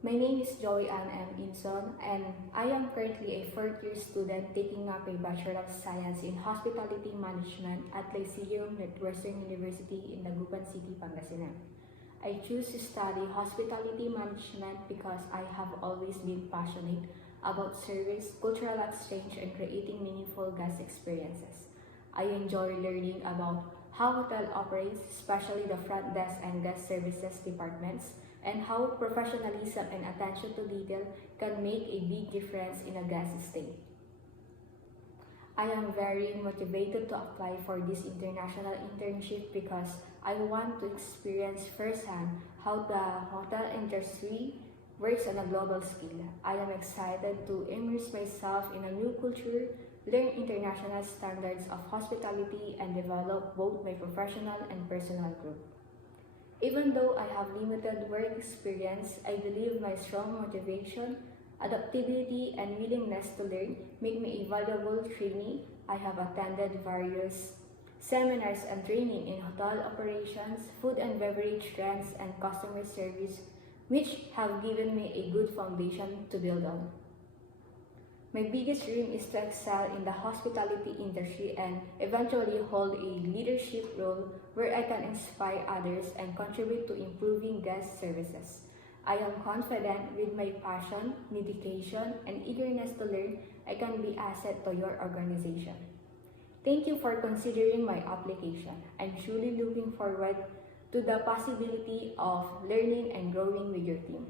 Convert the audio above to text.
My name is Joey Ann M. Inson, and I am currently a fourth-year student taking up a Bachelor of Science in Hospitality Management at Lyceum Northwestern University in Dagupan City, Pangasinan. I choose to study hospitality management because I have always been passionate about service, cultural exchange, and creating meaningful guest experiences. I enjoy learning about how hotel operates, especially the front desk and guest services departments, and how professionalism and attention to detail can make a big difference in a guest stay. I am very motivated to apply for this international internship because I want to experience firsthand how the hotel industry works on a global scale. I am excited to immerse myself in a new culture, learn international standards of hospitality, and develop both my professional and personal growth. Even though I have limited work experience, I believe my strong motivation, adaptability, and willingness to learn make me a valuable trainee. I have attended various seminars and training in hotel operations, food and beverage trends, and customer service, which have given me a good foundation to build on. My biggest dream is to excel in the hospitality industry and eventually hold a leadership role where I can inspire others and contribute to improving guest services. I am confident with my passion, dedication, and eagerness to learn, I can be asset to your organization. Thank you for considering my application. I'm truly looking forward to the possibility of learning and growing with your team.